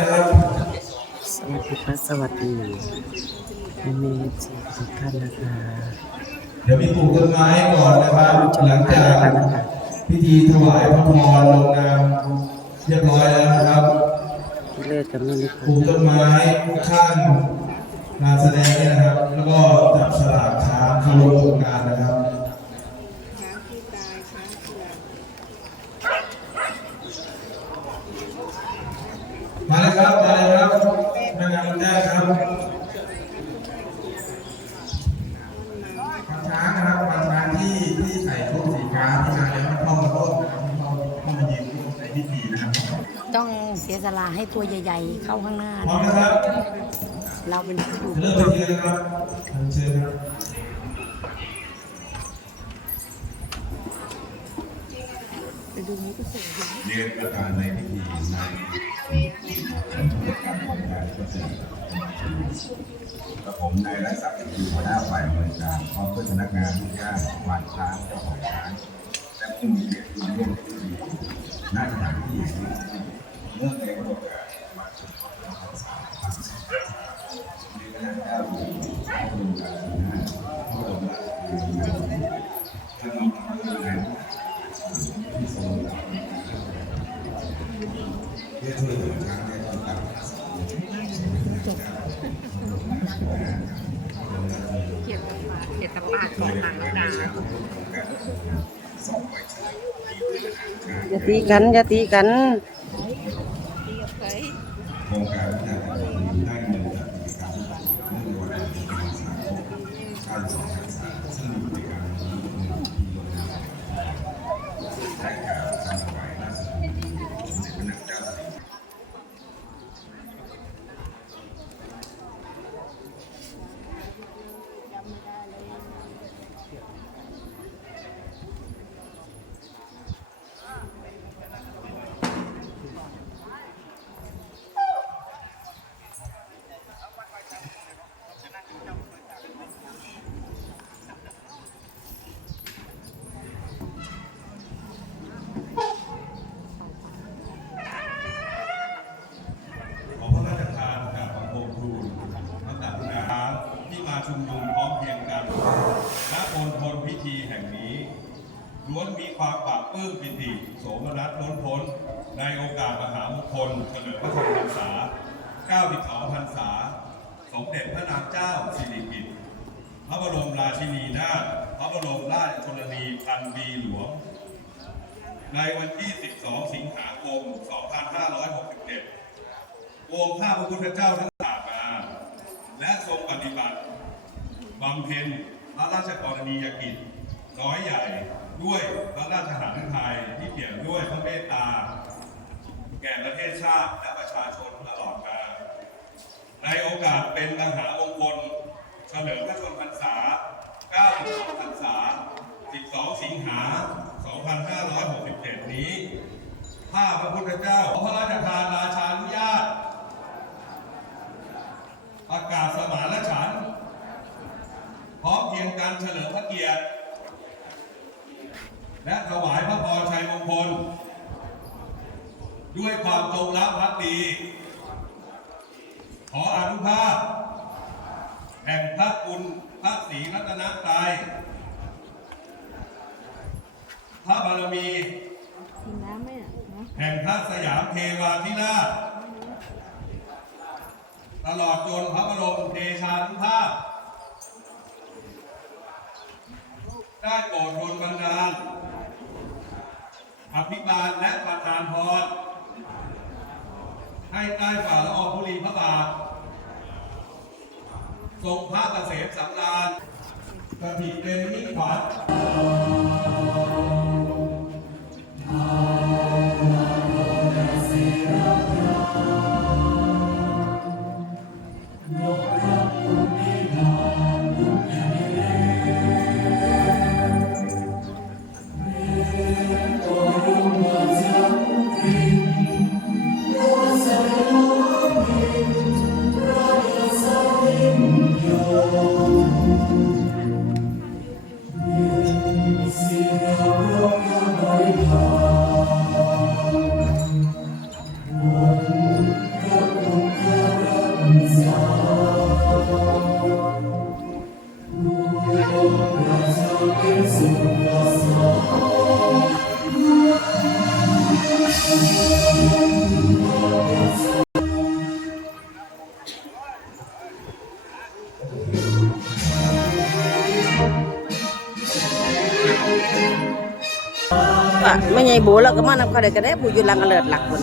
นะครับสวัสดีครับสวัสดีเมจิทุกท่านนะคะเดี๋ยวมีปลูกต้นไม้ก่อนนะครับหลังจากพิธีถวายพระพรลงนามเรียบร้อยแล้วนะครับปลูกต้นไม้ข้างงานแสดงนี่นะครับ แล้วก็จับฉลากช้างเข้าร่วมโครงการนะครับ มาเลยครับ มาเลยครับแม่งานแรกครับปางช้างนะครับปางช้างที่ที่ใส่ชุดสีฟ้าที่มาแล้วมันเข้ามาร่วมนะครับที่เข้าเข้ามายืนในพิธีนะครับต้องเสียสละให้ตัวใหญ่ ๆ เข้าข้างหน้าพร้อมนะครับ เราเป็นผู้จะเริ่มพิธีแล้วนะครับเชิญครับเรียนประธานในพิธีใน กระผมนายรัศมีหัวหน้าฝ่ายบริการพร้อมด้วยพนักงานทุกย่างวานช้างเจ้าของช้างและผู้มีเกียรติร่วมพิธีณสถานที่เนื่องในโอกาสวันเฉลิมพระชนมพรรษาในคณะเจ้าอยู่พระบรมราชินีนาถพระบรมราชินีนาถท่านมีพระราชทานที่ทรงรับเพื่อช่วยเหลือช้าง เกียวกับเกียวกับปากของหางดาอย่าตีกันอย่าตีกัน โครงการพัฒนาตำบลได้เงินจากกิจกรรมเนื่องในวันอาทิตย์ที่สามข้าวสองพันสามซึ่งมีกิจกรรมนี้หนึ่งที่ลงนามได้กล่าวคำถวายราชกุฎีสมเด็จพระนางเจ้าสิริกิติ์ ขอพระราชทานกับบังคมทูลพระกรุณาที่มา ชุมนุมพร้อมเพรียงกันณโอนทนพิธีแห่งนี้ล้วนมีความปราบปลื้มปิติ โสมนัสล้นพ้น ในโอกาสมหามงคลเฉลิมพระชนมพรรษา 92 พรรษา สมเด็จพระนางเจ้าสิริกิติ์พระบรมราชินีนาถพระบรมราชชนนีพันปีหลวง ในวันที่ 12 สิงหาคม 2561 องค์ข้าพระพุทธเจ้าทั้งหลายมา และทรงปฏิบัติ บำเพ็ญพระราชกรณียกิจ น้อยใหญ่ด้วยพระราชหฤทัยที่เปี่ยมด้วยพระเมตตา แก่ประเทศชาติและประชาชนตลอดกาลในโอกาสเป็นมหามงคลเฉลิมพระชนมพรรษา 92 พรรษา 12 สิงหา 2567 นี้ ข้าพระพุทธเจ้าขอพระราชทานราชานุญาต ประกาศสมานฉันท์ ร้อมเพรียงกันเฉลิมพระเกียรติ และถวายพระพรชัยมงคล ด้วยความจงรักภักดี ขออนุภาพ แห่งพระคุณพระศรีรัตนตรัยพระบารมีกินน้ำไหมอะนะแห่งพระสยามเทวาธิราชตลอดจนพระบรมเดชานุภาพ ได้โปรดโดนบันดาลอภิบาลและประทานพร ให้ใต้ฝ่าละอองธุลีพระบาท ทรงพระเกษมสำราญสถิตเป็นมิ่งขวัญ ไม่ใหญ่โบแล้วก็มานำเขาได้ก็ได้ผู้ยืนลังอเลิดหลักคน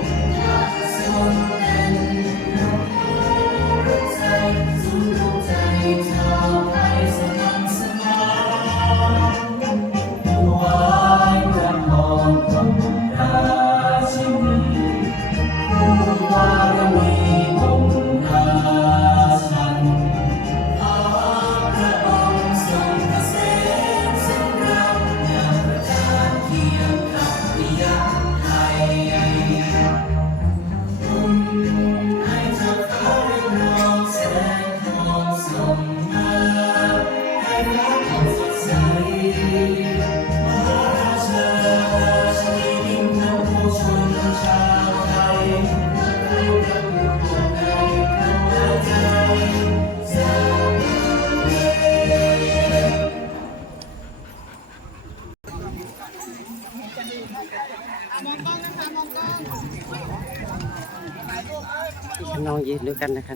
ด้วยกันนะคะ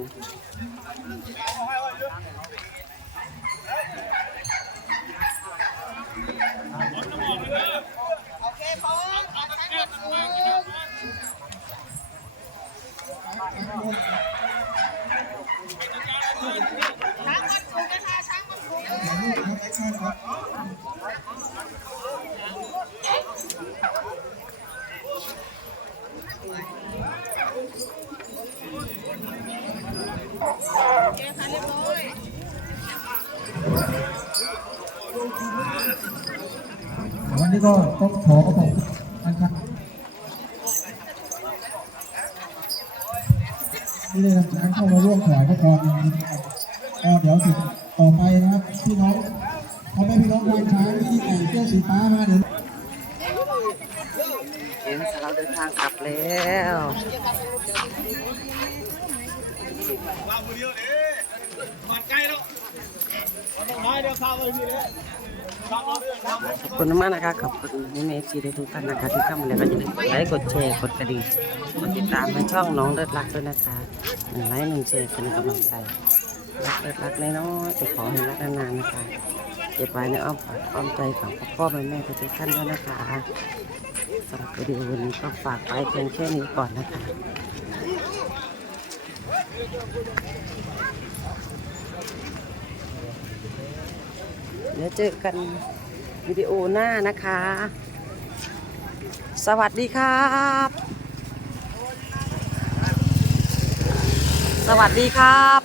ก็ต้องขอขอบคุณนะครับที่ได้นำช้างเข้ามาร่วมถวายพระพรในวันนี้นะครับก็เดี๋ยวสิต่อไปนะครับพี่น้องพ่อแม่พี่น้องควานช้างที่แต่งเสื้อสีฟ้ามาเดี๋ยวเห็นเราเดินทางกลับแล้ว ขอบคุณมากนะคะขอบคุณนี่เมจีได้ทุกท่านนะคะที่เข้ามาแล้วก็อย่าลืมกดไลค์กดแชร์กดกระดิ่งกดติดตามในช่องน้องเลิศรักด้วยนะคะหนึ่งไลค์หนึ่งแชร์เป็นกำลังใจรักเลิศรักน้อยๆแต่ขอให้รักนานๆนะคะเก็บไว้ในอ้อมอกอ้อมใจของพ่อแม่แม่ทุกท่านด้วยนะคะสำหรับวิดีโอวันนี้ก็ฝากไว้เพียงแค่นี้ก่อนนะคะ ดี๋ยวเจอกันวิดีโอหน้านะคะ สวัสดีครับ สวัสดีครับ